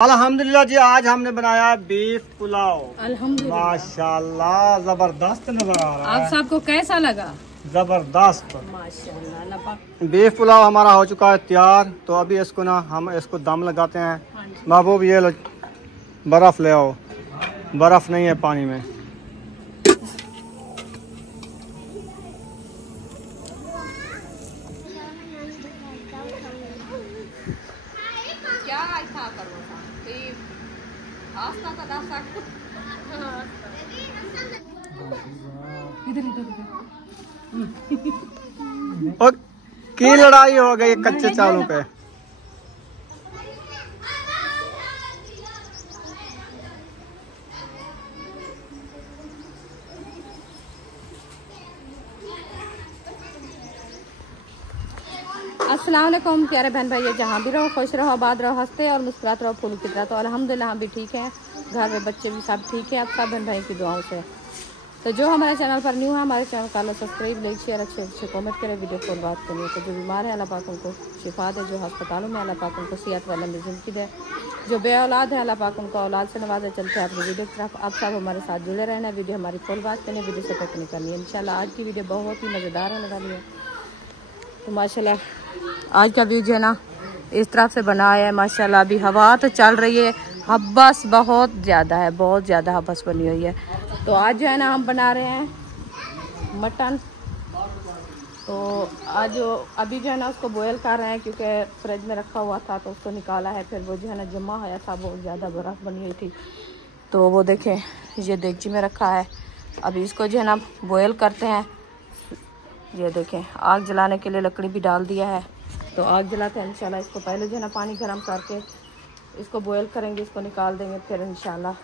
अल्हम्दुलिल्लाह जी, आज हमने बनाया बीफ पुलाव। अल्हम्दुलिल्लाह माशाल्लाह, जबरदस्त नजर आ रहा है। आप सबको कैसा लगा? जबरदस्त माशाल्लाह। बीफ पुलाव हमारा हो चुका है तैयार। तो अभी इसको ना हम इसको दम लगाते हैं। हाँ जी। महबूब ये लो बर्फ ले आओ। बर्फ नहीं है पानी में। क्या था करो आस्था का दास्ता इधर और की लड़ाई हो गई कच्चे चावलों पे। अस्सलाम वालेकुम प्यारे बहन भाई, जहाँ भी रहो खुश रहो, आबाद रहो, हंसते और मुस्कुराते रहो फूल की तरह। तो अल्हम्दुलिल्लाह हम भी ठीक हैं, घर में बच्चे भी सब ठीक है, आप सब बहन भाई की दुआओं से। तो जो हमारे चैनल पर न्यू है, हमारे चैनल का सब्सक्राइब, लाइक, शेयर, अच्छे कमेंट करें, वीडियो कॉल बात करिए। तो जो बीमार है अल्लाह पाक उनको शिफा दे, जो अस्पतालों में अल्लाह पाक उनको सेहत वाला में ज़िंदगी दे, जो बे औलाद है अल्लाह पाक उनको औलाद से नवाजा। चलते हैं अपनी वीडियो की तरफ। आप सब हमारे साथ जुड़े रहना, वीडियो हमारी फुल बात करनी, वीडियो से तक नहीं करनी है। इंशाल्लाह आज की वीडियो बहुत ही मज़ेदार होने वाली है। तो माशाल्लाह आज का व्यू जो है ना इस तरफ से बना है माशाल्लाह। अभी हवा तो चल रही है, हब्बस बहुत ज़्यादा है, बहुत ज़्यादा हब्बस बनी हुई है। तो आज जो है ना हम बना रहे हैं मटन। तो आज अभी जो है ना उसको बॉयल कर रहे हैं, क्योंकि फ्रिज में रखा हुआ था तो उसको निकाला है। फिर वो जो है ना जमा होया था, बहुत ज़्यादा बर्फ़ बनी हुई थी। तो वो देखें ये देगची में रखा है। अभी इसको जो है ना बॉयल करते हैं। ये देखें आग जलाने के लिए लकड़ी भी डाल दिया है। तो आग जलाते हैं इंशाल्लाह। इसको पहले जो है ना पानी गर्म करके इसको बॉयल करेंगे, इसको निकाल देंगे। फिर इंशाल्लाह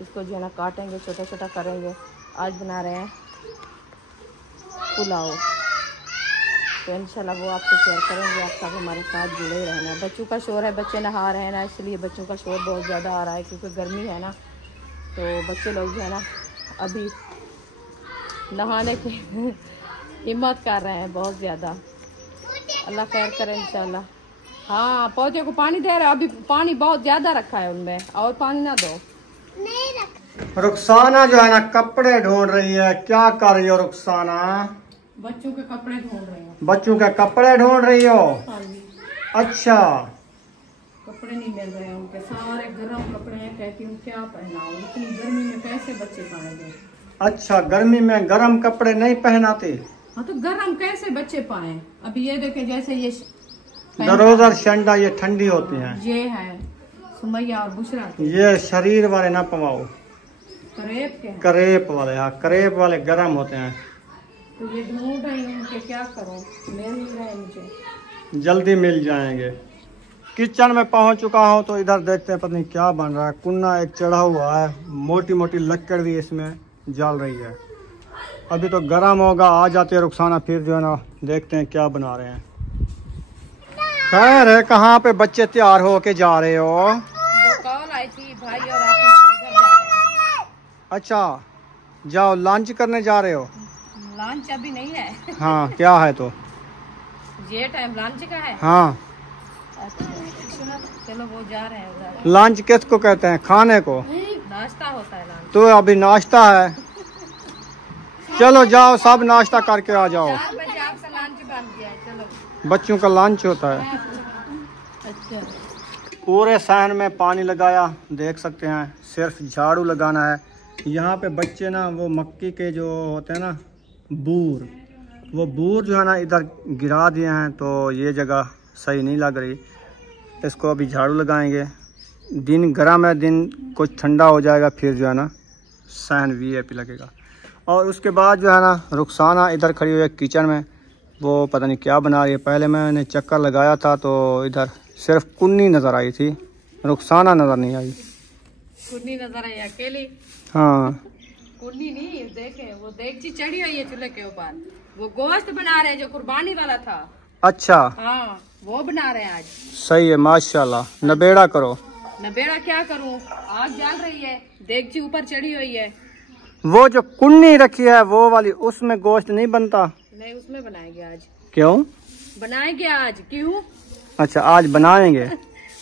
इसको जो है ना काटेंगे, छोटा छोटा करेंगे। आज बना रहे हैं पुलाव, तो इंशाल्लाह वो आपसे शेयर करेंगे। आप सब हमारे साथ जुड़े ही रहना। बच्चों का शोर है, बच्चे नहा रहे हैं ना, इसलिए बच्चों का शोर बहुत ज़्यादा आ रहा है, क्योंकि गर्मी है ना। तो बच्चे लोग जो है ना अभी नहाने की हिम्मत कर रहे हैं बहुत ज़्यादा। अल्लाह खैर करे इंशाल्लाह। हाँ पौधे को पानी दे रहे, अभी पानी बहुत ज़्यादा रखा है उनमें, और पानी ना दो। रुखसाना जो है ना कपड़े ढूंढ रही है। क्या कर रही हो रुखसाना? बच्चों के कपड़े ढूंढ रही हूँ। बच्चों के कपड़े ढूंढ रही हो? हाँ जी। अच्छा, कपड़े नहीं मिल रहे हैं उनके, सारे गर्म कपड़े हैं। कहती हूँ क्या पहनाऊं, इतनी गर्मी में कैसे बच्चे पाएंगे। अच्छा, गर्मी में गर्म कपड़े नहीं पहनाते? हाँ तो गर्म कैसे बच्चे पाए। अभी ये देखे जैसे ये दरोजर शंडा ये ठंडी होती हैं। ये है सुमैया और बुशरा, ये शरीर वाले ना पवाओ, करेब के हैं। करेप वाले। हाँ करेप वाले गर्म होते हैं। तो ये ढूंढ रही हूँ कि क्या करूँ, मिल नहीं रहे मुझे। जल्दी मिल जाएंगे। किचन में पहुंच चुका हूं। तो इधर देखते हैं पता नहीं क्या बन रहा है। कुन्ना एक चढ़ा हुआ है, मोटी मोटी लक्कड़ भी इसमें जल रही है। अभी तो गर्म होगा, आ जाते हैं रुखसाना, फिर जो है ना देखते हैं क्या बना रहे हैं। खैर है, कहाँ पे बच्चे तैयार हो के जा रहे हो? वो कॉल आई थी भाई और आप इधर जा रहे हैं। अच्छा, जाओ लंच करने जा रहे हो? लंच अभी नहीं है। हाँ क्या है तो? ये टाइम लंच का है। हाँ अच्छा चलो वो जा रहे हैं उधर। लंच किसको कहते हैं? खाने को? नाश्ता होता है लंच। तो अभी नाश्ता है। चलो जाओ सब नाश्ता करके आ जाओ। 4 बजे आपका लंच बन गया है, चलो। बच्चों का लंच होता है। अच्छा पूरे सहन में पानी लगाया, देख सकते हैं। सिर्फ झाड़ू लगाना है। यहाँ पे बच्चे ना वो मक्की के जो होते हैं ना बूर, वो बूर जो है ना इधर गिरा दिए हैं। तो ये जगह सही नहीं लग रही, इसको अभी झाड़ू लगाएंगे। दिन गर्म है, दिन कुछ ठंडा हो जाएगा, फिर जो है ना सहन वीआईपी लगेगा। और उसके बाद जो है ना रुखसाना इधर खड़ी हुई है किचन में, वो पता नहीं क्या बना रही है। पहले मैंने चक्कर लगाया था तो इधर सिर्फ कुन्नी नज़र आई थी, रुखसाना नज़र नहीं आई। कुन्नी नजर आई अकेली? हाँ कुन्नी नहीं, देखे वो देगची चढ़ी हुई है चूल्हे के ऊपर, वो गोश्त बना रहे हैं जो कुर्बानी वाला था। अच्छा हाँ वो बना रहे हैं आज। सही है माशाल्लाह। नबेड़ा करो। नबेड़ा क्या करूं, आग जल रही है, देगची ऊपर चढ़ी हुई है। वो जो कुन्नी रखी है वो वाली, उसमें गोश्त नहीं बनता? नहीं उसमें बनाएंगे आज। क्यों बनाएंगे आज? क्यों? अच्छा आज बनाएंगे।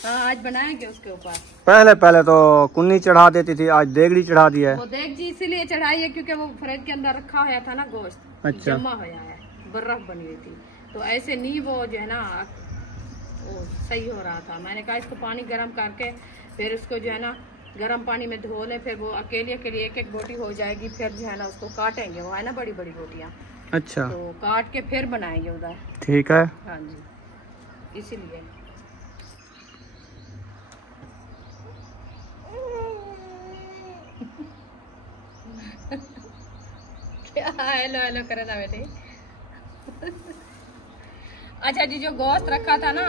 हाँ आज बनाएंगे उसके ऊपर। पहले तो कुन्नी चढ़ा देती थी, आज देगड़ी चढ़ा दिया है। वो देख जी इसीलिए चढ़ाई है क्योंकि वो फ्रिज के अंदर रखा हुआ था ना गोश्त, अच्छा। जमा हुआ है, बर्फ बनी हुई थी, तो ऐसे नहीं वो जो है ना वो सही हो रहा था। मैंने कहा इसको पानी गर्म करके फिर उसको जो है ना गर्म पानी में धो ले, फिर वो अकेली अकेली एक एक बोटी हो जाएगी, फिर जो है ना उसको काटेंगे, वो है ना बड़ी बड़ी बोटियाँ। अच्छा, तो काट के फिर बनाएंगे उधर। ठीक है। हाँ जी, इसीलिए। क्या हेलो हेलो करे ना बेटे। अच्छा जी, जो गोश्त रखा था ना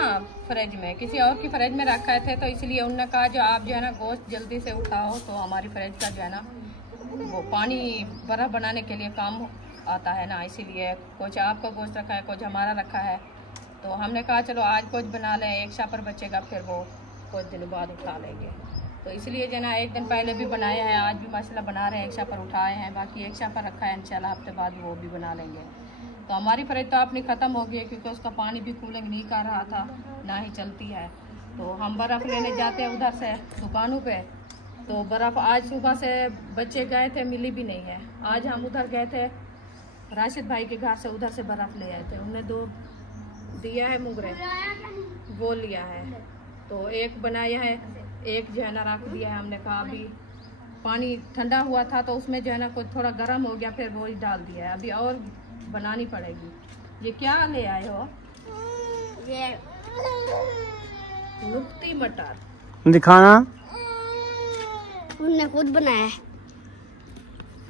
फ्रिज में, किसी और की फ्रिज में रखा थे, तो इसलिए उन्होंने कहा जो आप जो है ना गोश्त जल्दी से उठाओ तो हमारी फ्रिज का जो है ना वो पानी बर्फ बनाने के लिए काम आता है ना, इसीलिए कुछ आपका गोश्त रखा है, कुछ हमारा रखा है, तो हमने कहा चलो आज कुछ बना लें, एक शापर बचेगा फिर वो कुछ दिनों बाद उठा लेंगे, तो इसलिए जो है ना एक दिन पहले भी बनाया है, आज भी माशाल्लाह बना रहे हैं, एक शापर उठाए हैं, बाकी एक शापर रखा है, इंशाल्लाह हफ्ते बाद वो भी बना लेंगे। तो हमारी फ्रिज तो अपनी ख़त्म हो गई है क्योंकि उसका पानी भी कूलिंग नहीं कर रहा था, ना ही चलती है, तो हम बर्फ़ लेने जाते हैं उधर से दुकानों पे, तो बर्फ़ आज सुबह से बच्चे गए थे, मिली भी नहीं है। आज हम उधर गए थे राशिद भाई के घर से, उधर से बर्फ़ ले आए थे, उन्होंने 2 दिया है मुगरे, वो लिया है, तो एक बनाया है, एक जो है ना रख दिया है। हमने कहा अभी पानी ठंडा हुआ था तो उसमें जो है ना कुछ थोड़ा गर्म हो गया, फिर वो ही डाल दिया है, अभी और बनानी पड़ेगी। ये क्या ले आए हो? ये नुक्ती मटर दिखाना। उन्होंने खुद बनाया है।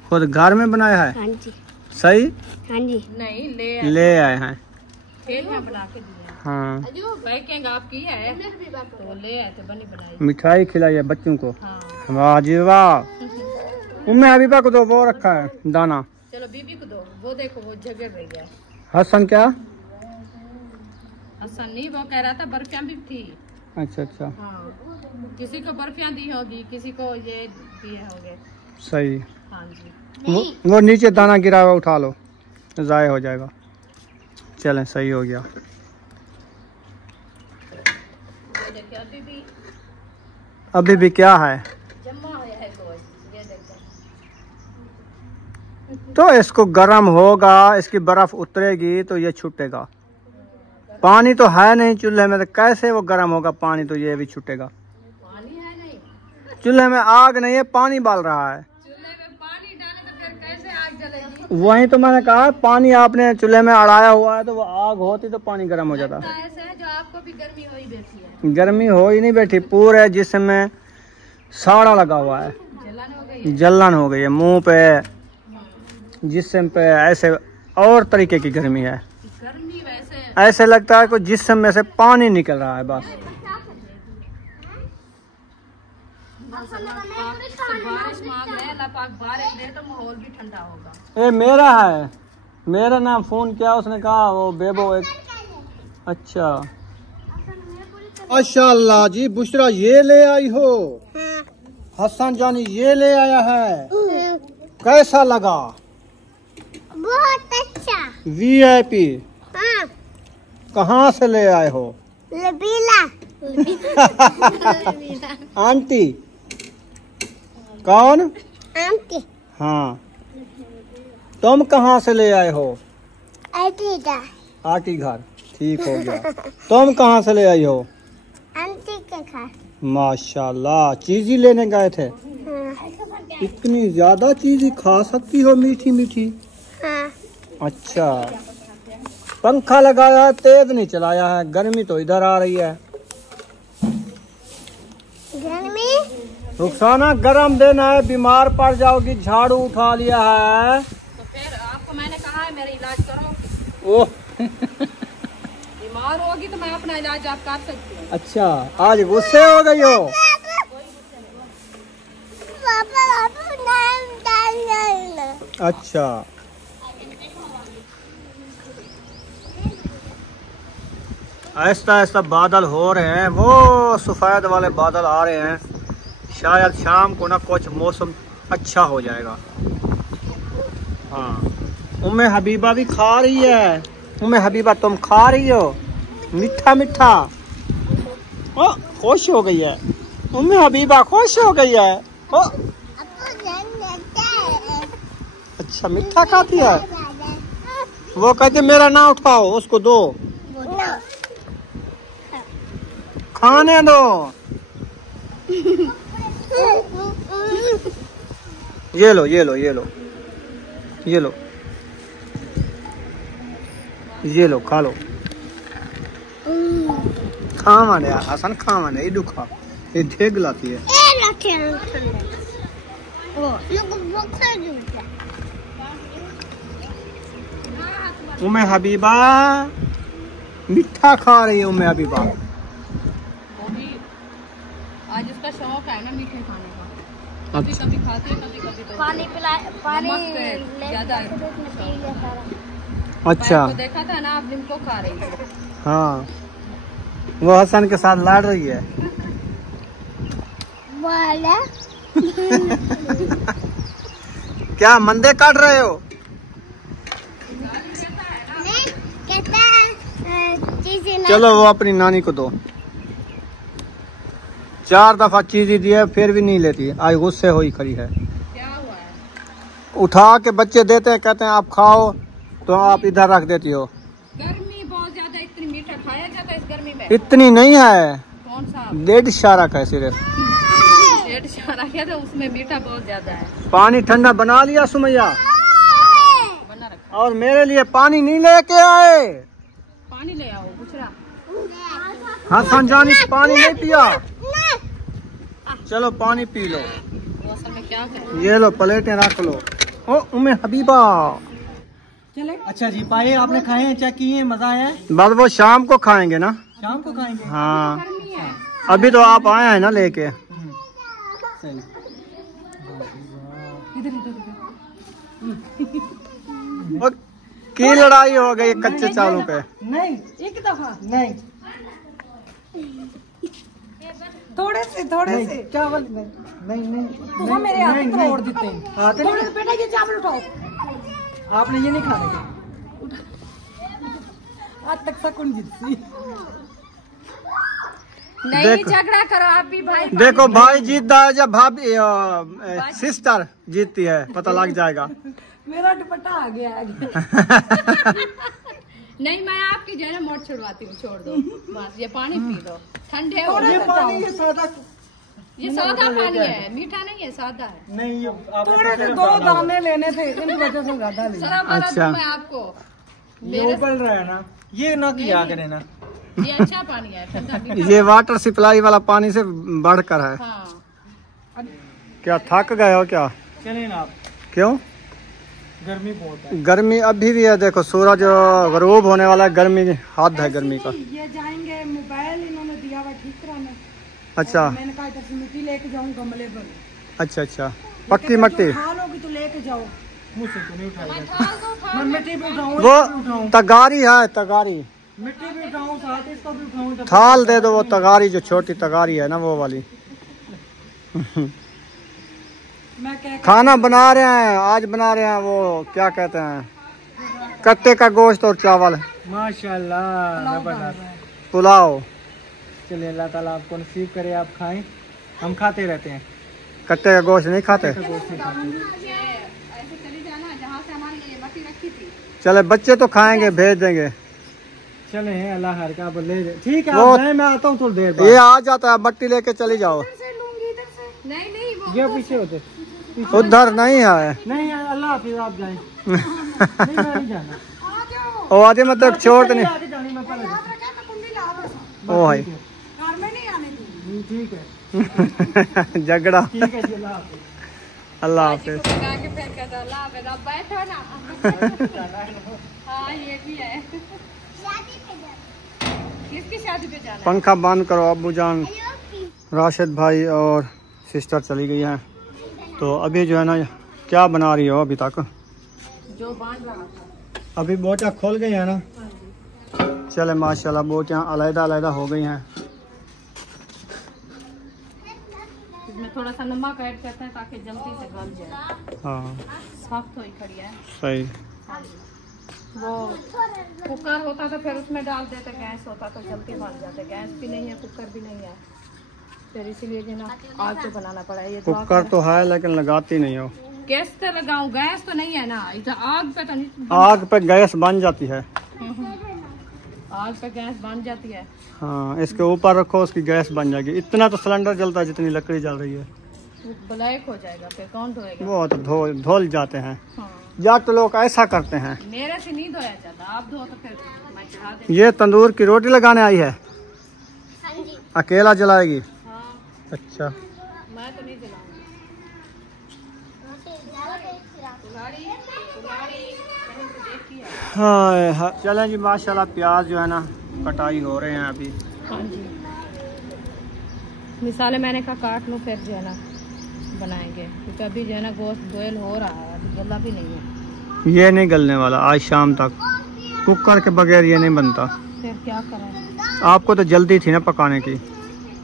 खुद घर में बनाया है? हाँ जी। सही? हाँ जी। नहीं ले आए हैं, खेल में बना के दिए। हाँ, पैकिंग आपकी है तो ले आए थे, बनी बनाई। मिठाई खिलाई है बच्चों को। हाँ। वाह जी वाह। उम्मे हबीबा को तो वो रखा है दाना। चलो बीबी को दो, वो देखो वो झगड़ रही है। हसन क्या? हसन नहीं, वो कह रहा था बर्फियाँ भी थी। अच्छा अच्छा, हाँ, किसी को बर्फियाँ दी होगी, किसी को ये दिए होंगे। सही। हाँ जी। वो नीचे दाना गिरा हुआ उठा लो, ज़ाया हो जाएगा। चलें, सही हो गया। अभी भी क्या है? जमा हुआ है गोश्त, ये देखो। तो इसको गर्म होगा, इसकी बर्फ उतरेगी तो ये छूटेगा। पानी तो है नहीं चूल्हे में, तो कैसे वो गर्म होगा पानी, तो ये भी छूटेगा। पानी है नहीं, चूल्हे में आग नहीं है, पानी बाल रहा है। चूल्हे में पानी डाले तो फिर कैसे आग जलेगी? वही तो मैंने कहा, पानी आपने चूल्हे में अड़ाया हुआ है तो वो आग होती तो पानी गर्म हो जाता। ऐसे है जो आपको भी गर्मी हो ही बैठी है। गर्मी हो ही नहीं बैठी, पूरे जिसमें साड़ा लगा हुआ है, जलन हो गई है। जलन हो गई है मुंह पे, जिस्म पे, ऐसे और तरीके की गर्मी है। गर्मी वैसे ऐसे लगता है कि जिस्म में से पानी निकल रहा है बस। बारिश मांग रहे हैं, अल्लाह पाक बारिश दे तो माहौल भी ठंडा होगा। ये मेरा है, मेरा नाम फोन किया उसने, कहा वो बेबो एक। अच्छा माशाअल्लाह जी, बुशरा ये ले आई हो? हसन जानी ये ले आया है, कैसा लगा? बहुत अच्छा। VIP। हाँ। कहाँ से ले आए हो? लबीला। आंटी कौन? आंटी। हाँ, तुम कहाँ से ले आए हो? आंटी का। आंटी घर, ठीक हो गया। तुम कहाँ से ले आई हो? आंटी के घर। माशाल्लाह, चीज़ी लेने गए थे? हाँ। इतनी ज्यादा चीज़ी खा सकती हो, मीठी मीठी? हाँ। अच्छा, पंखा लगाया है, तेज नहीं चलाया है, गर्मी तो इधर आ रही है। गर्मी। रुखसाना गरम देना है, बीमार पड़ जाओगी, झाड़ू उठा लिया है। तो फिर आपको मैंने कहा है मेरा इलाज करो। ओह बीमार होगी तो मैं अपना इलाज आप कर सकती हूँ। अच्छा, आज गुस्से हो गई हो? अच्छा, ऐसा ऐसा बादल हो रहे हैं, वो सफ़ेद वाले बादल आ रहे हैं, शायद शाम को ना कुछ मौसम अच्छा हो जाएगा। हाँ, उम्मे हबीबा भी खा रही है। उम्मे हबीबा तुम खा रही हो मीठा मीठा? ओ खुश हो गई है, उम्मी हबीबा खुश हो गई है। ओ, अच्छा मीठा खाती है। वो कहते मेरा ना उठाओ, उसको दो, खाने दो। ये लो ये लो ये लो ये लो ये लो, खा लो। खा माने हसन, खा माने इडू खा, ये देख लाती है। उम्मे हबीबा मीठा खा रही है। उम्मे हबीबा वो भी आज उसका शौक है ना मीठे खाने का। कभी कभी खाती है, कभी कभी तो पानी पिला, पानी ज्यादा। अच्छा तो देखा था ना आप जिनको खा रही है। हाँ, वो हसन के साथ लड़ रही है। क्या मंदे काट रहे हो? चलो वो अपनी नानी को दो। 4 दफा चीज़ दी है फिर भी नहीं लेती, आज गुस्से हुई खड़ी है। क्या हुआ है? उठा के बच्चे देते हैं, कहते हैं आप खाओ, तो आप इधर रख देती हो। गर्मी बहुत ज्यादा, इतनी मीठा खाया जाता है इस गर्मी में? इतनी नहीं है, कौन सा? 1.5 इशारा का सिर्फ। 1.5 इशारा किया था, उसमें मीठा बहुत ज्यादा है। पानी ठंडा बना लिया सुमैया, बना रखा। और मेरे लिए पानी नहीं लेके आए। पानी ले आओ बुचरा। हसन जानी पानी नहीं पिया। चलो पानी पी लो। वो असल में क्या करें? ये लो प्लेटें रख लो। ओ उम्मे हबीबा। चले। अच्छा जी, पाए आपने खाए हैं, चेक किए हैं, मजा आया है? बस वो शाम को खाएंगे ना। शाम को खाएंगे। हाँ, गर्मी है। अभी तो आप आए हैं ना लेके। सही। इधर इधर ओ, की लड़ाई हो गई कच्चे चावलों पे। नहीं, एक दफा नहीं, थोड़े से चावल नहीं, नहीं, नहीं, तो मेरे हाथ में तोड़ देते हैं। हाथ में- थोड़े बेटा ये चावल उठाओ। आपने ये नहीं खाने। आज तक सकून जीतती नहीं। देखो। झगड़ा करो आप भी भाई। देखो भाई जीतता है जब भाभी सिस्टर जीतती है, पता लग जाएगा। मेरा दुपट्टा आ गया नहीं, मैं आपकी जो है ना मोट छुड़वाती हूँ, छोड़ दो बस। ये पानी पी लो, ठंडे हो। ये पानी ये सादा ये सादा पानी है, मीठा नहीं है, सादा है। नहीं, ये थोड़े से 2 दाने लेने थे, इन वजह से ज्यादा ले। अच्छा। मैं आपको ये उबल रहा है ना, ये ना किया करे ना। ये अच्छा पानी है, ठंडा मीठा। ये वाटर सप्लाई वाला पानी से बढ़कर है। हाँ। क्या थक गए हो क्या? चले ना आप, क्यों? गर्मी बहुत है। गर्मी अभी भी है, देखो सूरज गरूब होने वाला है। गर्मी हद है गर्मी का। ये जाएंगे, मोबाइल इन्होंने दिया हुआ ठीक कराने। अच्छा मैंने कहा इधर से मिट्टी लेके जाऊँ गमले पर। अच्छा अच्छा, पक्की मट्टी। खा लोगी तो लेके जाओ। मुझसे तो नहीं उठाएगा। मैं मिट्टी भी उठाऊँ, वो तगारी है, तगारी। मिट्टी भी उठाऊँ, साथ इसको भी उठाऊँ। जब थाल दे दो, वो तगारी जो छोटी तगारी है ना, वो वाली। मैं क्या खाना बना रहे हैं, आज बना रहे हैं वो क्या कहते हैं, कट्टे का गोश्त और चावल, माशाल्लाह, जबरदस्त। पुलाव। चलिए अल्लाह ताला आपको नसीब करे, आप खाएं। हम खाते रहते हैं। कट्टे का गोश्त नहीं खाते? गोश्त नहीं खाते। ऐसे चली जाना जहाँ से हमारी ये मट्टी रखी थी। चले बच्चे तो खाएंगे, भेज देंगे। चले हैं, अल्लाह हर का बोले। ठीक है, वो- आप जाएं, मैं आता हूँ थोड़ी देर बाद। ये आ जाता है, मट्टी लेके चली जाओ। नहीं नहीं, वो ये पीछे होते। उधर नहीं है। नहीं अल्लाह हाफिज, आप जाएं। नहीं, मैं नहीं जाना। ओ आदि मतलब छोड़ नहीं। आगे जानी, मैं पहले जाऊँ। ओ भाई घर में नहीं आने दी। ठीक है, झगड़ा। ठीक है जी, अल्लाह हाफिज। अल्लाह हाफिज। लगा के फिर कहता अल्लाह हाफिज, आप बैठो ना। हाँ ये भी है। किसकी शादी पे जाना? पंखा बंद करो। अब्बू जान, राशिद भाई और सिस्टर चली गई है। तो अभी जो है ना, क्या बना रही हो अभी तक? जो बांध रहा था। अभी बोटियाँ खोल गई है ना? चले माशाल्लाह, बोटियाँ अलग अलग हो गई हैं। इसमें थोड़ा सा नमक ऐड करते हैं ताकि जल्दी से गल जाए। हाँ सॉफ्ट हुई खड़ी है। सही। वो कुकर होता तो फिर उसमें डाल देते, गैस होता तो जल्दी बन जाते। गैस भी नहीं है, कुकर भी नहीं है। फिर इसीलिए जो ना आग पे बनाना पड़ा है। ये कुकर तो है लेकिन लगाती नहीं हो। गैस पे लगाऊं, गैस तो नहीं है ना, इधर आग पे तो नहीं। आग पे गैस बन जाती है। आग पे गैस बन जाती है। हाँ, इसके ऊपर रखो, उसकी गैस बन जाएगी। इतना तो सिलेंडर जलता है जितनी लकड़ी जल रही है। ब्लैक हो जाएगा, फिर कौन धोएगा? वो तो धोल जाते हैं। हाँ। या तो लोग ऐसा करते हैं। मेरे से नहीं धोया जाता, आप धो तो फिर मैं चढ़ा दे। ये तंदूर की रोटी लगाने आई है, अकेला जलाएगी? हाँ, अच्छा, मैं तो नहीं जलाऊंगी। हाँ चलें जी। माशाल्लाह प्याज जो है ना कटाई हो रहे हैं अभी। हाँ जी, मिसाले मैंने कहा काट लूँ, फिर जो है ना बनाएंगे, क्योंकि अभी जो है ना गोश्त बॉयल हो रहा है, अभी गला भी नहीं है। ये नहीं गलने वाला, आज शाम तक। कुकर के बगैर ये नहीं बनता। फिर क्या करें? आपको तो जल्दी थी ना पकाने की।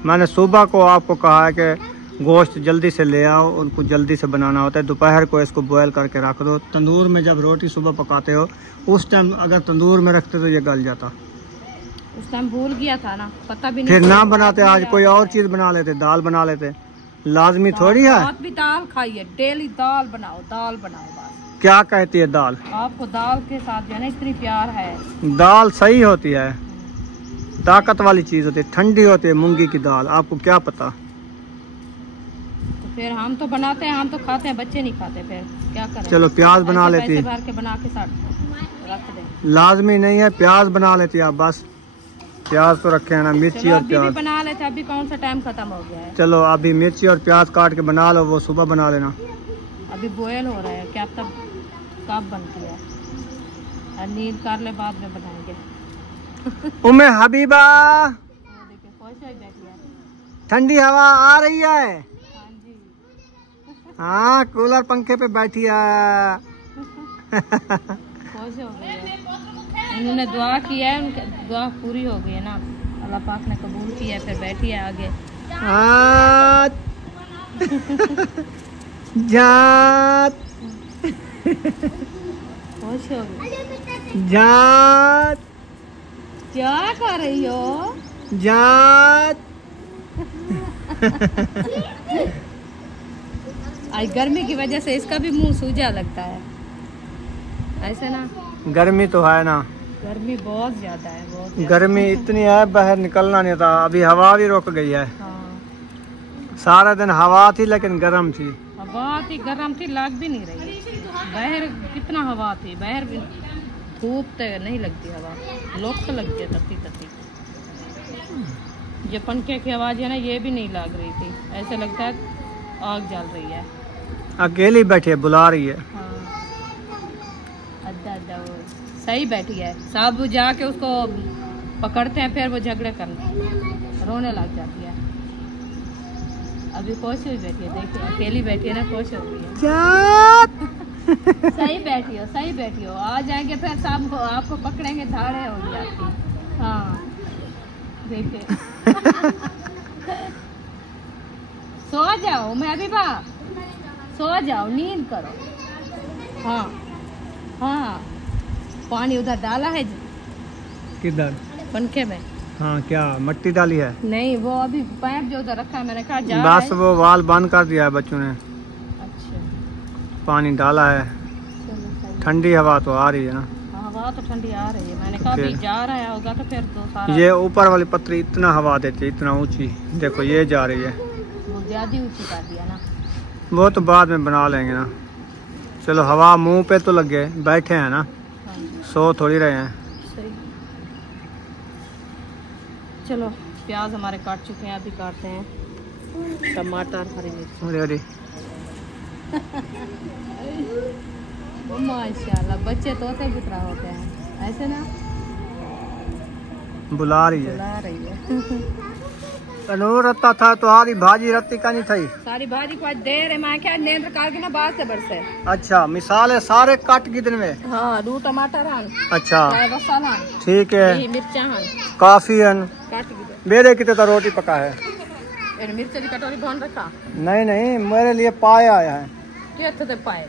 मैंने सुबह को आपको कहा है कि गोश्त जल्दी से ले आओ, उनको जल्दी से बनाना होता है। दोपहर को इसको बॉयल करके रख दो। तंदूर में जब रोटी सुबह पकाते हो उस टाइम अगर तंदूर में रखते तो ये गल जाता। उस टाइम भूल गया था ना, पता भी नहीं। फिर ना बनाते, आज कोई और चीज बना लेते, दाल बना लेते। लाजमी थोड़ी है। रात भी दाल खाइए, डेली दाल बनाओ, दाल बनाओ बस। क्या कहती है दाल? आपको दाल के साथ जो है ना इतनी प्यार है। दाल सही होती है, ताकत वाली चीज होती है, ठंडी होती है मूंगी की दाल। आपको क्या पता? तो फिर हम तो बनाते हैं, हम तो खाते हैं, बच्चे नहीं खाते, फिर क्या करें? चलो प्याज बना ऐसे लेती। पैसे भर के बना के साथ रख दें। लाजमी नहीं है, प्याज बना लेती आप बस। प्याज तो रखे हैं ना, मिर्ची चलो और अभी भी प्याज। बना लेते, अभी कौन सा टाइम खत्म हो गया है। चलो अभी मिर्ची और प्याज काट के बना लो, वो सुबह बना लेना। अभी बॉयल हो रहा है, क्या तब कब बनती है? और नींद कर ले, बाद में बनाएंगे। उम्मे हबीबा, देखिए खुश है बैठी है। ठंडी हवा आ रही है। हाँ जी। हाँ, कूलर पंखे पे बैठी है। खुश हो गई है। उन्होंने दुआ की है, उनकी दुआ पूरी हो गई है ना, अल्लाह पाक ने कबूल किया है, फिर बैठी है आगे। जात खुश हो गई। जात क्या कर रही हो? जात। आज गर्मी की वजह से इसका भी मुंह सूजा लगता है, ऐसे ना। गर्मी तो है ना, गर्मी बहुत ज्यादा है, बहुत ज्यादा। गर्मी इतनी है बाहर निकलना नहीं था। अभी हवा भी रुक गई है। हाँ, सारा दिन हवा थी लेकिन गर्म थी। हवा थी, गर्म थी, लग भी नहीं रही। बाहर कितना हवा थी, बाहर भी धूप तो नहीं लगती हवा, लोग तो लगती है तत्ती तत्ती। ये पंखे की आवाज है ना, ये भी नहीं लग रही थी, ऐसे लगता है आग जल रही है। अकेली बैठी है, बुला रही है। हाँ, अद्दा अद्दा वो सही बैठी है। सब जाके उसको पकड़ते हैं, फिर वो झगड़े करने रोने लग जाती है। अभी खुश हुई बैठी है, देखिए अकेली बैठी है ना, खुश हो गई है। सही बैठी हो, सही बैठी हो। आ जाएंगे फिर सब आपको पकड़ेंगे, धाड़े होगी आपकी। हाँ देखिए। सो जाओ, मैं अभी बा सो जाओ, नींद करो। हाँ हाँ, पानी उधर डाला है किधर? पंखे में। हाँ, क्या मट्टी डाली है? नहीं, वो अभी पाइप जो उधर रखा है, मैंने कहा जा बस वो वाल बंद कर दिया है बच्चों ने। अच्छा, पानी डाला है। चलो सही। ठंडी हवा तो आ रही है ना। हवा तो ठंडी आ रही है, मैंने कहा अभी फिर? जा रहा है होगा तो फिर तो सारा। ये ऊपर वाली पत्थरी इतना हवा देती है, इतना ऊंची। देखो ये जा रही है। वो ज्यादा ऊंची कर दिया ना। वो तो बाद में बना लेंगे ना। चलो हवा मुंह पे तो लगे, बैठे हैं ना, हाँ जी, सो थोड़ी रहे हैं। सही। चलो प्याज हमारे काट चुके हैं, अभी काटते हैं टमाटर, हरी मिर्च। अरे अरे, माशाल्लाह, बच्चे तोते की तरह होते हैं, ऐसे ना। बुला रही है। बुला रही है। तनूर रत्ता था तुम्हारी भाजी रत्ती का नहीं थी। सारी भाजी को आज देर है, मैं क्या नेंद्र काट के ना बात से बरसे। अच्छा, मिसाल है सारे काट की दिन में। हाँ, दो टमाटर हन, अच्छा मसाला हन, ठीक है, यही मिर्चा हन, काफी है। काट के दे। मेरे कितने तो रोटी पका है। मिर्च की कटोरी भन रखा। नहीं नहीं, मेरे लिए पाए आया है। क्या थे पाए?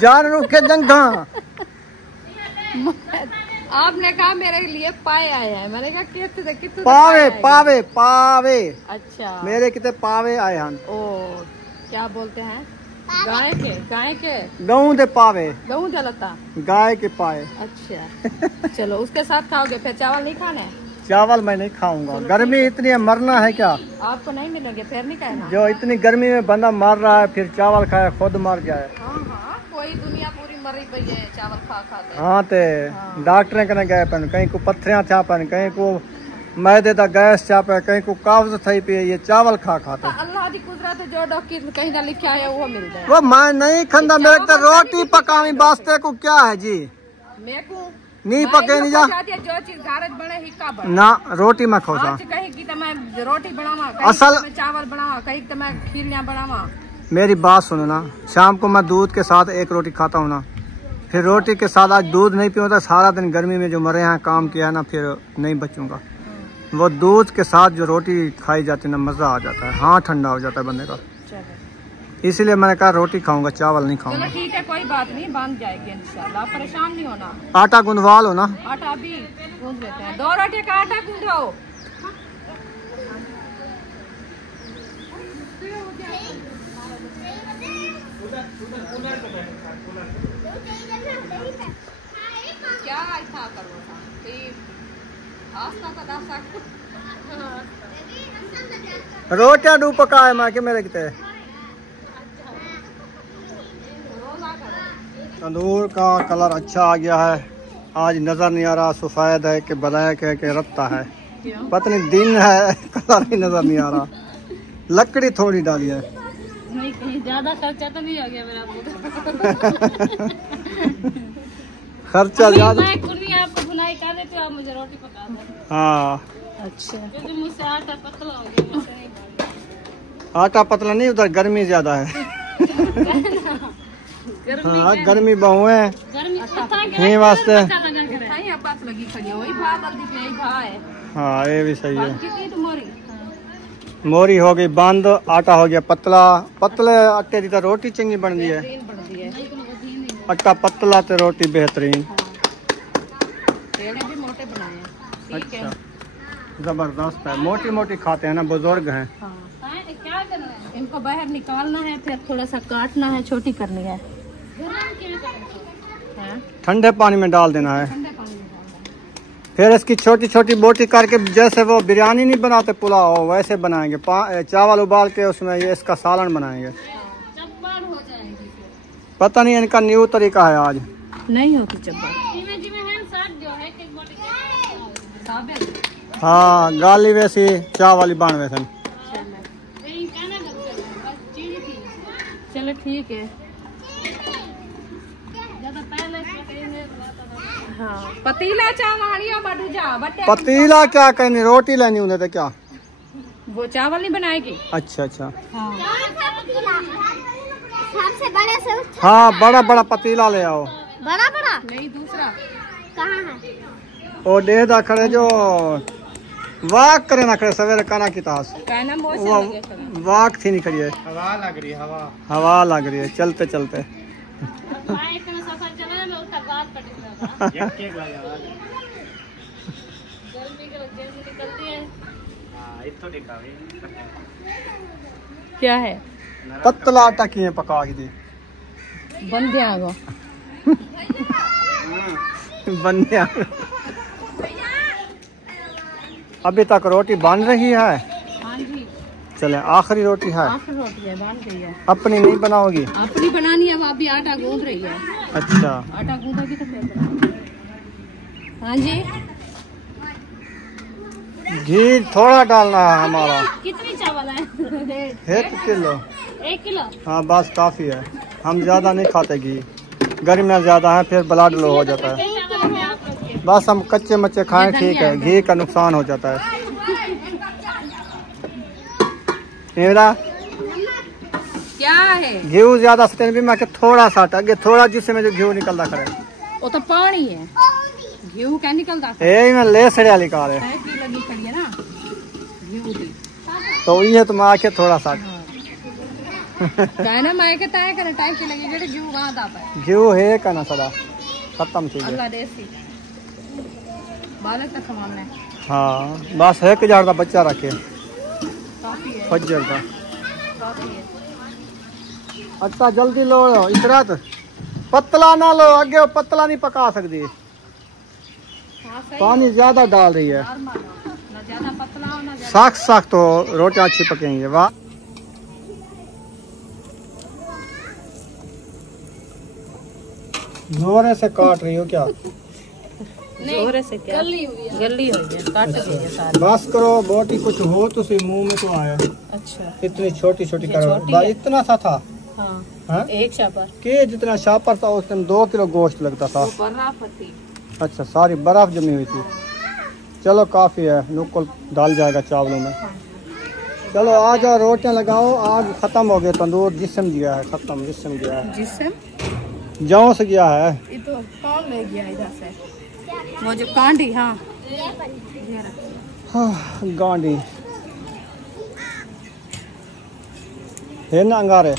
जान रुके जंगा। आपने कहा मेरे लिए पाए आए हैं, मैंने कहा कितने कितने पावे पावे पावे। अच्छा मेरे कितने पावे आए हैं। ओ क्या बोलते हैं, गाय के गऊ दे पावे, गहूँ जलता गाय के पाए। अच्छा चलो उसके साथ खाओगे, फिर चावल नहीं खाने हैं? चावल मैं नहीं खाऊंगा, गर्मी इतनी है, मरना है क्या? आपको नहीं मिलेंगे फिर नहीं कहना। जो इतनी गर्मी में बंदा मर रहा है, फिर चावल खाए खुद मर जाए। हाँ कोई दुनिया पूरी मरी पई है चावल खा खाते। हाँ ते डॉक्टर कने गए पन, कहीं को पत्थरियां छापन, कहीं को मैदे दा गैस छापे, कहीं को कब्ज थई पे, ये चावल खा खाते। अल्लाह दी कुदरत है, जो डॉक्टर कहीं ना लिखा है वो मिलता है। वो मैं नहीं खंदा, मेरे तो रोटी पकावी वास्ते को क्या है जी, मैं को नहीं पके नहीं जा जो चीज घारज बने हिक्का बने ना, रोटी में खोसा। आज कहीं की तो मैं रोटी बनावा, असल- कहीं चावल बनावा, कहीं तो मैं खीरियां बनावा। मेरी बात सुनो ना, शाम को मैं दूध के साथ एक रोटी खाता हूँ ना, फिर रोटी के साथ आज दूध नहीं पीऊँ तो सारा दिन गर्मी में जो मरे हैं काम किया है ना, फिर नहीं बचूंगा। वो दूध के साथ जो रोटी खाई जाती है ना, मजा आ जाता है, हाँ ठंडा हो जाता है बंदे का। इसलिए मैंने कहा रोटी खाऊंगा, चावल नहीं खाऊंगा। चलो ठीक है कोई बात नहीं, बांध जाएगी इंशाल्लाह, परेशान नहीं होना। आटा गुंदवा लो ना। आटा अभी गूंद लेते हैं, 2 रोटी का आटा गूंदवाओ। क्या ऐसा करो रोटियां डू पकाए माँ के मेरे कितने। तंदूर का कलर अच्छा आ गया है, आज नजर नहीं आ रहा सफेद है कि ब्लैक है कि रत्ता है, पता नहीं दिन है, कलर ही नजर नहीं आ रहा। लकड़ी थोड़ी डाली है, नहीं कहीं ज्यादा खर्चा तो नहीं हो गया मेरा? खर्चा ज्यादा। मैं कुर्मी आपको बुनाई कर देती हूँ, आप मुझे रोटी पका दो। हाँ अच्छा क्योंकि मुझसे आटा पतला हो गया, मुझसे नहीं बनता। आटा पतला नहीं, उधर गर्मी ज्यादा है। हाँ गर्मी बहु है, नहीं वास्ते। पास लगी खड़ी है, वही भाव जल्दी पे, यही भाव है। हाँ ये भी सही है। कितनी तुम्हारी मोरी हो गई बंद, आटा हो गया पतला, पतले आटे की तो रोटी चंगी बन गई है। बनती है, आटा पतला तो रोटी बेहतरीन। पेड़े भी मोटे बनाए हैं, ठीक है। जबरदस्त है, मोटी मोटी खाते हैं ना, बुजुर्ग हैं। हाँ। क्या करना है, इनको बाहर निकालना है, फिर थोड़ा सा काटना है, छोटी करनी है। हाँ? ठंडे पानी में डाल देना है, ठंडे पानी में डालना है। फिर इसकी छोटी छोटी बोटी करके, जैसे वो बिरयानी नहीं बनाते पुलाव, वैसे बनाएंगे। चावल उबाल के उसमें ये इसका सालन बनाएंगे। चब्बड़ हो जाएगी फिर। पता नहीं इनका न्यू तरीका है आज। नहीं होती चब्बड़। हाँ गाली वैसी चावल बाण वैसे। चलो ठीक है। हाँ पतीला चावल बाटू जा बटे। पतीला क्या कहनी, रोटी लेनी उन्हें तो क्या, वो चावल नहीं बनाएगी। अच्छा अच्छा हाँ सबसे बड़े से हाँ, बड़ा बड़ा पतीला ले आओ। बड़ा बड़ा नहीं दूसरा कहाँ है? ओ डेदा खड़े जो वाक करे ना खड़े सवेरे काना की तास, कहना वो वाक थी नहीं खड़ी है, हवा लग रही है, हवा लग रही है चलते चलते। क्या है पतला आटा किए पका के दी, बन गया गो बन गया। अभी तक रोटी बन रही है। हाँ जी चले आखिरी रोटी है, आखिरी रोटी है, बन गई है। अपनी नहीं बनाओगी? अपनी बनानी है, वो अभी आटा गूंद रही है। अच्छा आटा गूंदोगी तो फिर बनाऊंगी। हाँ जी घी थोड़ा डालना है हमारा। कितनी चावल है? 1 किलो। 1 किलो। हाँ बस काफी है, हम ज्यादा नहीं खाते घी, गर्मियाँ ज्यादा है फिर ब्लड लो हो जाता है। बस हम कच्चे मच्चे खाएं ठीक है, घी का नुकसान हो जाता है। मेरा क्या है घी ज्यादा सटे भी मैं थोड़ा सा आगे थोड़ा, जिससे में जो घी निकलता करे वो तो पानी है, घी क्या निकलता है मैं ले सड़िया निकाल है लगी खड़ी है ना घी तो ये तो मैं आके थोड़ा सा कहना मैं के ताए करे टाइम की लगी जेड़े घी वहां दा पाए घी है का ना सदा खत्म थी अल्लाह देसी। बालक का सामान है हाँ बस 1000 का बच्चा रखे काफी है, फज्जर का। काफी है। अच्छा जल्दी लो इशरत, पतला ना लो, आगे वो पतला नहीं पका सकती, हाँ, सही पानी ज्यादा डाल रही है। नॉर्मल हो, ना ज्यादा पतला हो ना ज्यादा। सख्त सख्त तो रोटी अच्छी पकेंगे। वाह जोरे से काट रही हो क्या? जोरे से क्या गली हुई है, काट दी है सारी। बस करो, बोटी कुछ हो तो सी मुंह में तो आया। अच्छा इतनी छोटी छोटी ये करो, छोटी है? इतना सा था हाँ, हाँ? एक शापर के जितना शापर था उस दिन 2 किलो गोश्त लगता था। वो बर्राफ थी। अच्छा सारी बर्फ जमी हुई थी। चलो काफी है, नुक्कल डाल जाएगा चावलों में। चलो आ जाओ रोटियां लगाओ, आज खत्म हो गया तंदूर, जिस्म गया है खत्म, जिस्म गया है, जिससे जौ से गया है। ये तो कौन ले गया इधर से, वो जो कांडी। हाँ गांडी है ना अंगारे।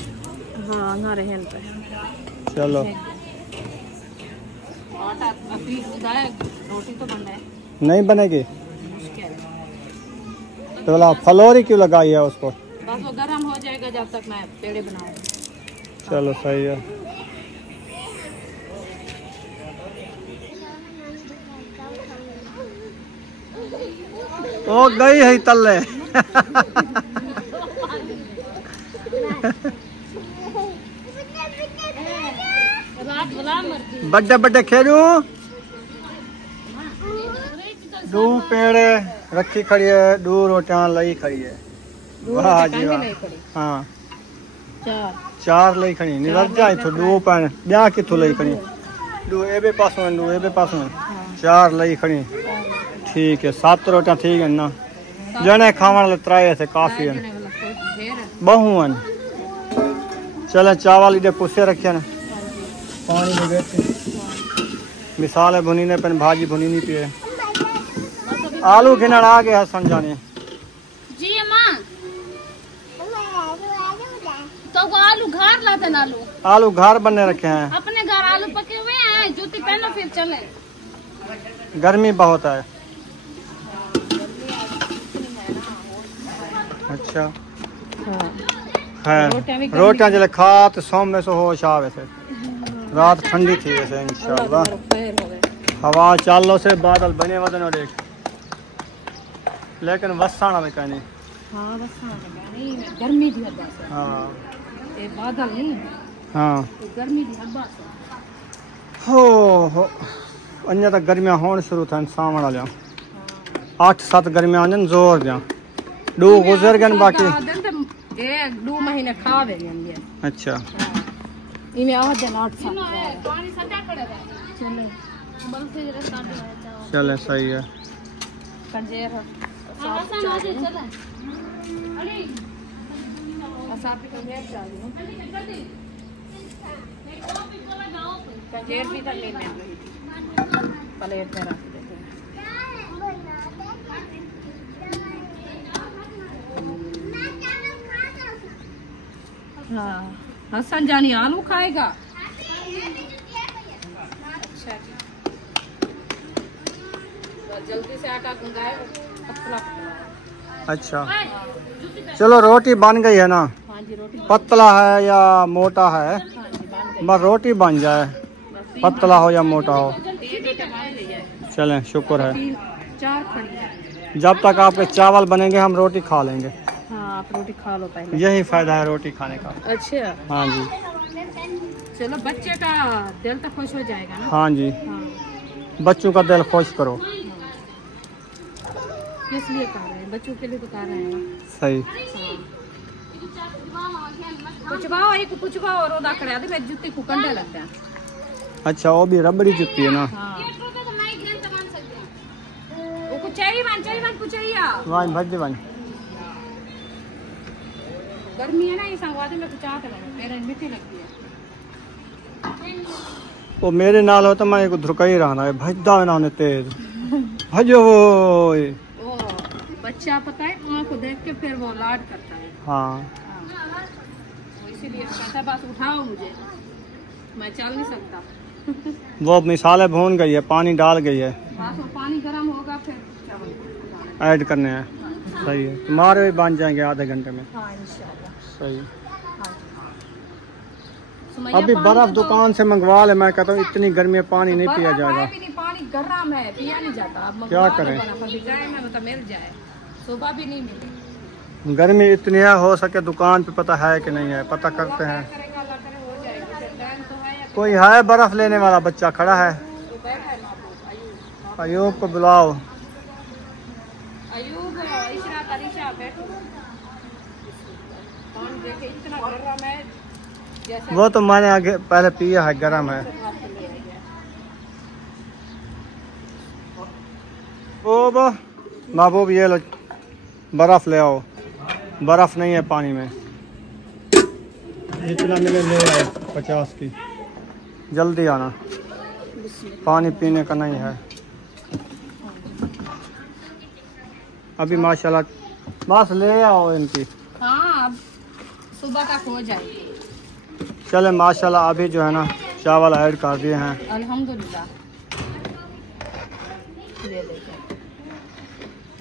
हाँ अंगारे हैं पे। चलो आटा अभी उदाए, रोटी तो बन है नहीं बनेगी मुश्किल। तो बोला फलोरी क्यों लगाई है उसको? बस वो गर्म हो जाएगा जब तक मैं पेड़े बनाऊंगी। चलो सही है। ओ गई है तल्ले बड़े बड़े खेलू दू पेड़े रखी खड़ी है, 2 रोटियां लई खड़ी है। वाह जी वाह। हाँ 4 लई खड़ी नहीं लग जाए तो 2 पैन ब्याह किथों लई खड़ी, 2 एबे पासों 2 एबे पासों 4 लई खड़ी। ठीक है 7 रोटियां ठीक है ना, जने खावन ले 3 से काफी है, बहु है। चले चावल इधर पुसे रखे ना, पानी में बैठे मिसाल है भुनी ने पेन भाजी भुनी नहीं पिए। आलू गिनन आ गए हसन जाने जी अम्मा, तो वो आलू घर लाते ना, आलू घर बनने रखे हैं, अपने घर आलू पके हुए हैं, जूती पहनो फिर चले। गर्मी बहुत है। अच्छा है रोटियां जले खा तो सोम में से होश आवे से, रात ठंडी थी वैसे इंशाल्लाह। हवा चालो से बादल बने वदन और एक, लेकिन वसाना में कहनी। हाँ बस गर्मी दी हब्बा से, हाँ ये बादल नहीं, हाँ ये गर्मी दी हब्बा से। हो अन्य तक गर्मियां होने शुरू था सावण वाले 8-7 गर्मियां आने जोर दिया, 2 गुजर गए बाकी। 1-2 महीने खा वे ये। अच्छा इमे आ दिन 8-7 पानी सटा पड़ेगा। चले बल से जरा काट दिया। चले सही है। कंजेर आसान हो जाए चले। अरे असापी कंजेर चाहिए, कंजेर भी कर लेने प्लेट में रख देते हैं। हाँ हसन जानी आलू खाएगा। अच्छा जल्दी से आटा गूंदाए पतला पतला। अच्छा चलो रोटी बन गई है ना, हाँ जी रोटी पतला है या मोटा है, हाँ जी बन गई, बस रोटी बन जाए, बस पतला हो या मोटा हो। 3 रोटी बन गई है, चलें शुक्र है। 4 खड़ी है। जब तक आपके चावल बनेंगे हम रोटी खा लेंगे, हाँ आप रोटी खा लो पहले। यही फायदा है रोटी खाने का। अच्छा हाँ जी चलो बच्चे का दिल तो खुश हो जाएगा ना। हाँ जी, हाँ बच्चों का दिल खुश करो। किस लिए कर रहे हैं, बच्चों के लिए तो कर रहे हैं ना। सही पुचवाओ एक पुचवाओ रोदा खड़ा दे मेरी जूती को कंडे लगता है। अच्छा वो भी रबड़ी जुत्ती है ना। हाँ वो कुछ चाहिए मान पुचैया वाइन भज दे वाइन। गर्मी है ना, ये संगवा दे में कुछ आके लगे मेरे मिट्टी लगती है। वो मेरे नाल हो तो मैं एक धुरका ही रहना है, भजदा ना उन्हें तेज भजो वो बच्चा पता है आँख को देख के फिर वो लाड करता है। हाँ तो इसीलिए कहता है बस उठाओ मुझे, मैं चल नहीं सकता। वो मिसाले भून गई है, पानी डाल गई है, बस वो पानी गर्म होगा फिर चावल ऐड करने हैं। सही है, तुम्हारे भी बन जाएंगे आधे घंटे में। हाँ इंशाल्लाह। सही। सुमैया अभी पानी बर्फ तो दुकान से मंगवा ले, मैं कहता हूँ इतनी गर्मी में पानी नहीं पिया बर्फ जाएगा। है भी नहीं, पानी गर्म है, पिया नहीं जाता। अब क्या मंगवा लो करें? बर्फ, अभी जाए में मतलब मिल जाए, सुबह भी नहीं मिली। गर्मी इतनी है, हो सके दुकान पे पता है कि नहीं है, पता करते हैं। करेगा अल्लाह करे हो जाएगी, फिर टाइम तो है या कोई है बर्फ लेने वाला? बच्चा खड़ा है, तो बैठा है महबूब अयूब। अयूब को बुलाओ। अयूब इशरा तरीशा बैठो। पानी देखे इतना गर्म है जैसे वो तो मैंने आगे पहले पिया है, गर्म है। महबूब ये लो बर्फ ले आओ। बर्फ नहीं है पानी में, इतना मिले ले आओ 50 की, जल्दी आना, पानी पीने का नहीं है अभी माशाल्लाह। बस ले आओ इनकी। हाँ अब सुबह तक हो जाएगी। चले माशाल्लाह, अभी जो है ना चावल ऐड कर दिए हैं। अल्हम्दुलिल्लाह। ये देखिए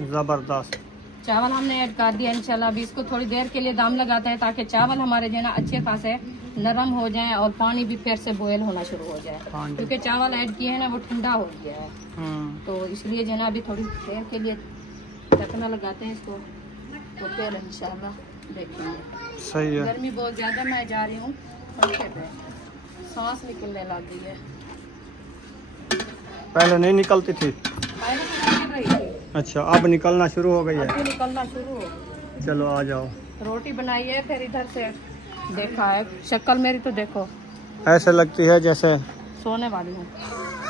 ज़बरदस्त चावल हमने ऐड कर दिया। इंशाल्लाह अभी इसको थोड़ी देर के लिए दम लगाते हैं ताकि चावल हमारे जो है ना अच्छे खासे नरम हो जाएं और पानी भी फिर से बॉयल होना शुरू हो जाए, हाँ जी। क्योंकि चावल ऐड किए हैं ना वो ठंडा हो गया है। तो इसलिए जो है ना अभी थोड़ी देर के लिए ढकना लगाते हैं इसको, तो फिर इंशाल्लाह देखेंगे। सही है। गर्मी बहुत ज्यादा, मैं जा रही हूँ पंखे पे, सांस निकलने लग गई है। पहले नहीं निकलती थी? पहले तो निकल रही थी, अच्छा, अब निकलना शुरू हो गई है। अभी निकलना शुरू हो। चलो आ जाओ। रोटी बनाई है, फिर इधर से देखा है, शक्ल मेरी तो देखो ऐसे लगती है जैसे सोने वाली हूँ।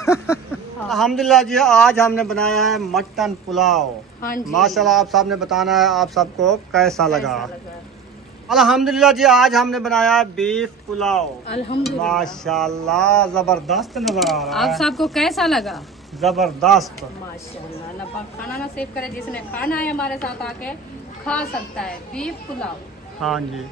अल्हम्दुलिल्लाह जी, आज हमने बनाया है मटन पुलाव। हाँ जी माशाल्लाह, आप सबने बताना है आप सबको कैसा लगा। ऐसा लगा। अल्हम्दुलिल्लाह जी, आज हमने बनाया है बीफ पुलाव। अल्हम्दुलिल्लाह। माशाल्लाह जबरदस्त नजर आ रहा आप है, सबको कैसा लगा? जबरदस्त। माशाल्लाह, अल्लाह पाक खाना नसीब करे, जिसने खाना है हमारे साथ आके खा सकता है बीफ पुलाव। हाँ जी,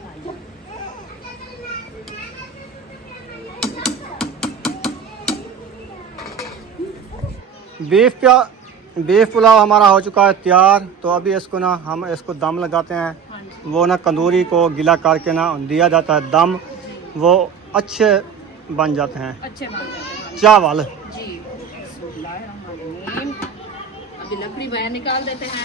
बीफ पुलाव हमारा हो चुका है तैयार। तो अभी इसको ना हम इसको दम लगाते हैं। हाँ जी। वो ना कंदूरी को गीला करके ना दिया जाता है दम, वो अच्छे बन जाते हैं अच्छे बन जाते हैं चावल। जी। बिस्मिल्लाहिर्रहमानिर्रहीम। अभी लकड़ी बाहर निकाल देते हैं,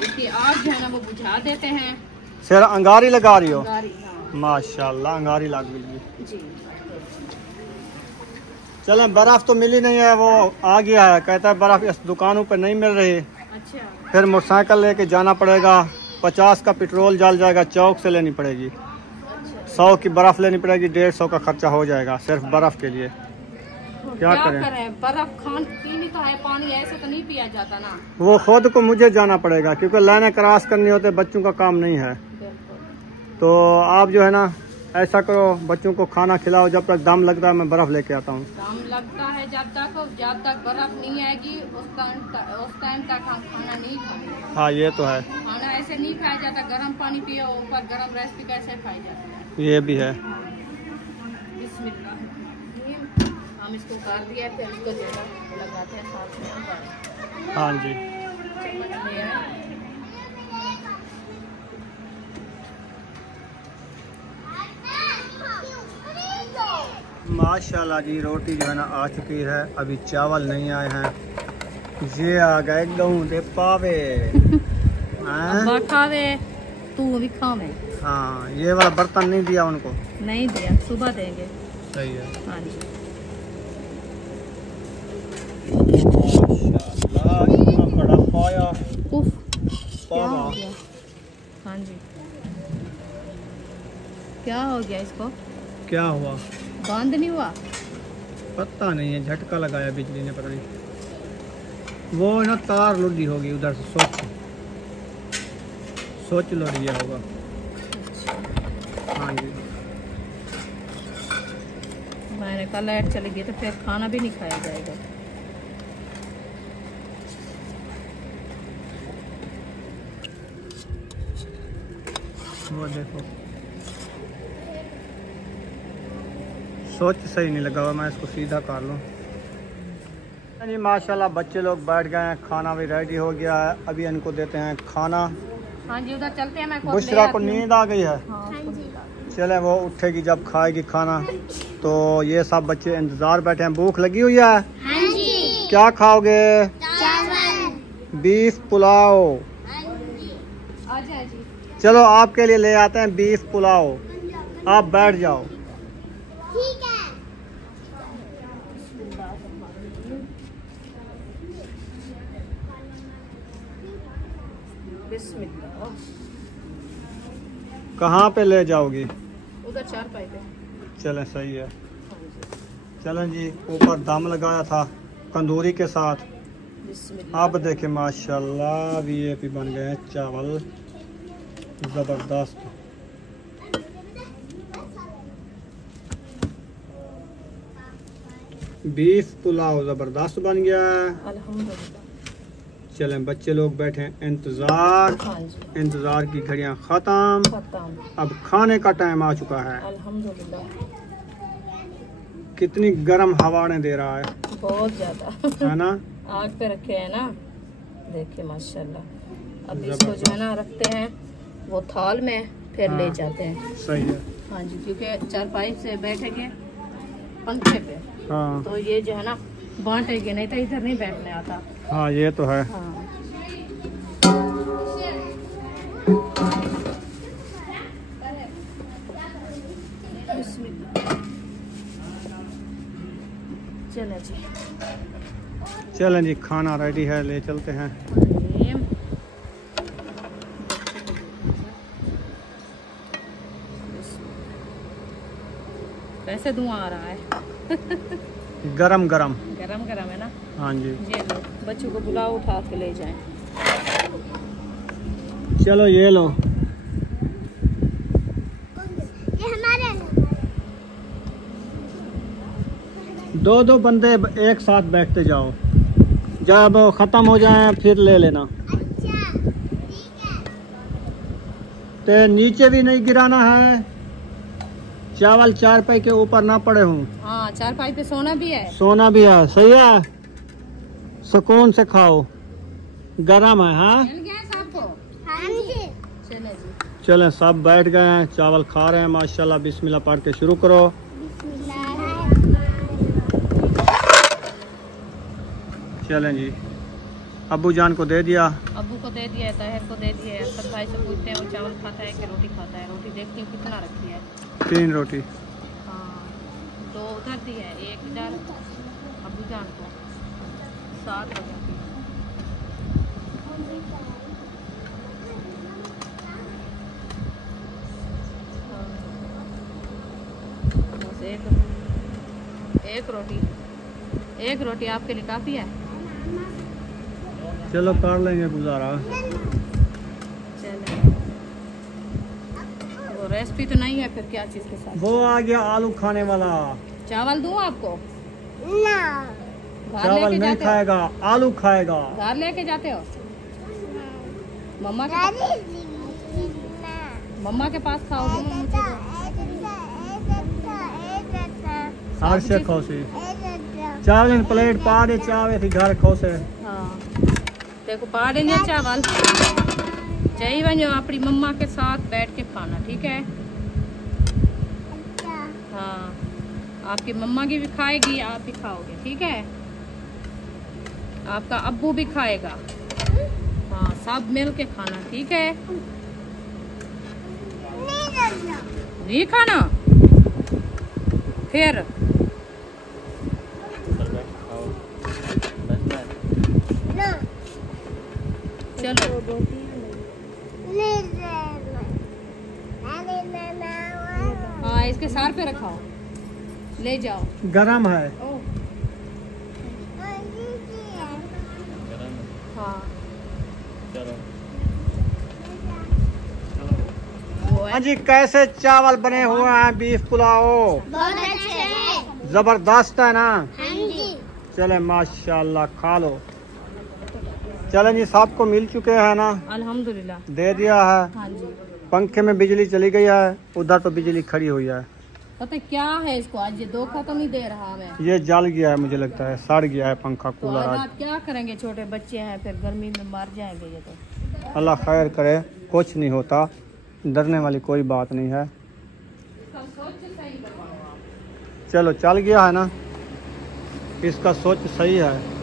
इसकी आग जो है ना वो बुझा देते हैं। फिर अंगारी लगा रही हो? गाड़ी, हाँ माशाल्लाह, अंगारी लग गई। जी। चलें, बर्फ़ तो मिली नहीं है, वो आ गया है, कहता है बर्फ़ इस दुकानों पर नहीं मिल रही। अच्छा फिर मोटरसाइकिल लेके जाना पड़ेगा, 50 का पेट्रोल जल जाएगा, चौक से लेनी पड़ेगी। 100 की बर्फ़ लेनी पड़ेगी, 150 का खर्चा हो जाएगा सिर्फ बर्फ़ के लिए। क्या करें? बर्फ खान पीनी तो है, पानी ऐसे तो नहीं पिया जाता ना। वो खुद को मुझे जाना पड़ेगा क्योंकि लाइनें क्रॉस करनी होते, बच्चों का काम नहीं है। बिल्कुल। तो आप जो है ना ऐसा करो, बच्चों को खाना खिलाओ, जब तक दम लगता है मैं बर्फ़ लेके आता हूँ। दम लगता है जब तक बर्फ नहीं आएगी उस टाइम तक हम खाना नहीं खाएंगे। हाँ ये तो है, खाना ऐसे नहीं खाया जाता, गर्म पानी पियो, ऊपर गर्म रेसिपी कैसे खाई जाती है। ये भी है। बिस्मिल्लाह। हम इसको कर दिया, फिर इसको जो है लगाते हैं साथ में अंगारी। हाँ जी, चम्मच ले आए। माशाल्लाह जी, रोटी जो है ना आ चुकी है, अभी चावल नहीं आए हैं। ये आ गए गेहूं दे पावे। हाँ? अब्बा खावे, तू भी खावे। हाँ, ये वाला बर्तन नहीं दिया उनको। नहीं दिया, सुबह देंगे। सही है। हाँ जी। माशाल्लाह, इतना बड़ा पाया। उफ, क्या हो गया? हाँ जी, क्या हो गया इसको? क्या हुआ? बंद नहीं हुआ? पता नहीं है, झटका लगाया बिजली ने, पता नहीं। वो ना तार लुढ़ी होगी उधर से, सोच लुढ़ गया होगा। हाँ जी, मैंने कहा लाइट चली गई तो फिर खाना भी नहीं खाया जाएगा। वो देखो सोच सही नहीं लगा हुआ, मैं इसको सीधा कर लूँ। जी माशाल्लाह बच्चे लोग बैठ गए हैं, खाना भी रेडी हो गया है। अभी इनको देते हैं खाना। हाँ जी उधर चलते हैं, मैं बुशरा को नींद आ गई है, हाँ, चले वो उठेगी जब खाएगी खाना। तो ये सब बच्चे इंतजार बैठे हैं, भूख लगी हुई है। हाँ जी। क्या खाओगे? चावल। बीफ पुलाव। आजा जी। चलो आपके लिए ले आते हैं बीफ पुलाव, आप बैठ जाओ। ठीक है। बिस्मिल्लाह। कहाँ पे ले जाओगी? उधर 4 पाई पे। चलें सही है। चलें जी, ऊपर दम लगाया था कंदूरी के साथ। बिस्मिल्लाह। अब देखें माशाल्लाह वीआईपी बन गए हैं चावल, ज़बरदस्त। बीफ पुलाव ज़बरदस्त बन गया है। अल्हम्दुलिल्लाह। चलें बच्चे लोग बैठे हैं इंतज़ार, हाँ जी इंतज़ार की घड़ियां ख़त्म, खत्म। अब खाने का टाइम आ चुका है। अल्हम्दुलिल्लाह। कितनी गर्म हवाएं दे रहा है, बहुत ज्यादा है ना? आग पे रखे हैं ना, देखिए माशाल्लाह। अब इसको जो है ना रखते हैं वो थाल में, फिर ले हाँ। जाते हैं। सही है। हाँ जी, क्योंकि 4 पाई से बैठेंगे पंखे पे, हाँ तो ये जो है ना बांटेंगे, नहीं तो इधर नहीं बैठने आता। हाँ ये तो है। हाँ चलो जी। चलें जी, खाना रेडी है, ले चलते हैं। वैसे धुआं आ रहा है। गरम गरम। गरम गरम है ना। हाँ जी। ये लो, बच्चों को बुलाओ, उठा के ले जाएं। चलो ये लो। ये हमारे दो दो बंदे एक साथ बैठते जाओ, जब ख़त्म हो जाए फिर ले लेना। अच्छा ठीक है। तो नीचे भी नहीं गिराना है, चावल 4 पाई के ऊपर ना पड़े हों। हाँ 4 पाई पे सोना भी है। सोना भी है, सही है। सुकून से खाओ, गरम है। हाँ मिल गया है सबको। हाँ जी। चले जी। चलें सब बैठ गए हैं, चावल खा रहे हैं माशाल्लाह। बिस्मिल्लाह पढ़ के शुरू करो। चलें जी, अब्बू जान को दे दिया। अब्बू को दे दिया है, ताहिर को दे दिया है। सब भाई से पूछते हैं वो चावल खाता है कि रोटी खाता है। रोटी देखती हूँ कितना रखी है। 3 रोटी। हाँ 2 उधर दी है, 1 इधर अब्बू जान को, 7 हो जाती है। बस एक रोटी आपके लिए काफ़ी है। चलो कर लेंगे गुजारा। चले, वो रेसिपी तो नहीं है, फिर क्या चीज़ के साथ? वो आ गया आलू खाने वाला। चावल दूँ आपको? ना घर चावल लेके नहीं जाते हो? खाएगा, आलू खाएगा। घर लेके जाते हो? मम्मा के मम्मा के पास खाओगे? हर से खोसे चावल प्लेट पा दे, चावे थी घर खोसे। हाँ देखो पा देंगे चावल। चाहिए बनो अपनी मम्मा के साथ बैठ के खाना, ठीक है? हाँ आपकी मम्मा की भी खाएगी, आप भी खाओगे, ठीक है? आपका अब्बू भी खाएगा। हाँ सब मिल के खाना, ठीक है? नहीं खाना फिर? चलो हाँ इसके सार पे रखाओ, ले जाओ। गरम है। हाँ हाँ जी, कैसे चावल बने हुए हैं बीफ पुलाव? बहुत अच्छे हैं। जबरदस्त है ना? हाँ जी। चले माशाल्लाह, खा लो। चलें जी, सबको मिल चुके हैं ना? अल्हम्दुलिल्लाह दे दिया है। हाँ जी। पंखे में बिजली चली गई है, उधर तो बिजली खड़ी हुई है। पता क्या है इसको, आज ये धोखा तो नहीं दे रहा हमें। ये जल गया है, मुझे लगता है सड़ गया है पंखा तो कूलर अब आज। आप क्या करेंगे, छोटे बच्चे हैं, फिर गर्मी में मर जाएंगे ये तो। अल्लाह खैर करे, कुछ नहीं होता, डरने वाली कोई बात नहीं है। चलो चल गया है ना, इसका सोच सही है।